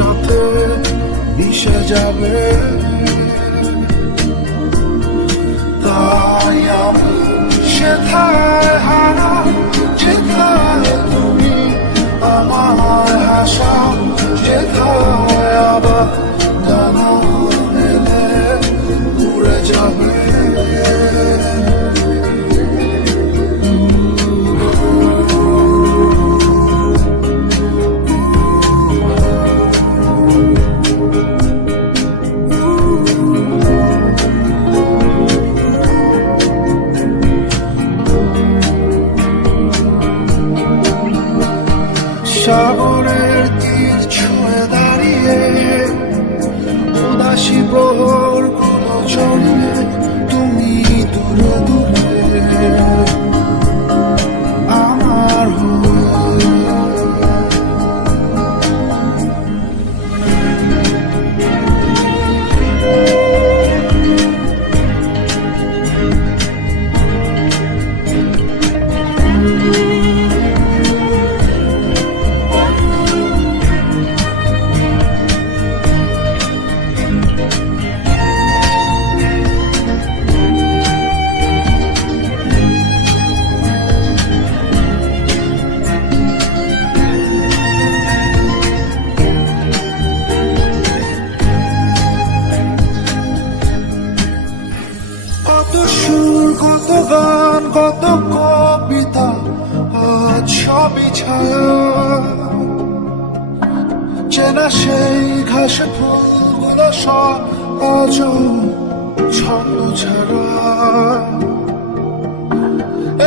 সাথে মিশে যাবে। তাই আমি সেথায় হারা যেথায় তুমি আমার হাসা যেথায় আবার sorrow গান, কত কবিতা, আজ সবই ছায়া। চেনা সেই ঘাস ফুলগুলো সব আজ ছন্দ ছাড়া।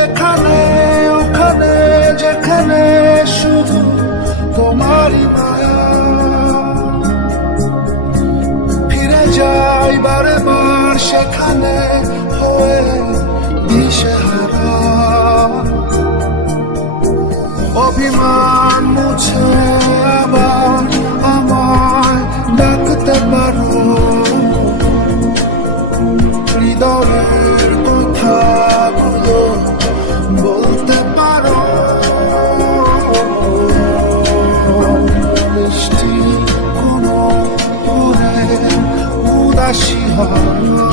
এখানে, ওখানে, যেখানে শুধু তোমারই মায়া। ফিরে যাই বারে বার সেখানে heart.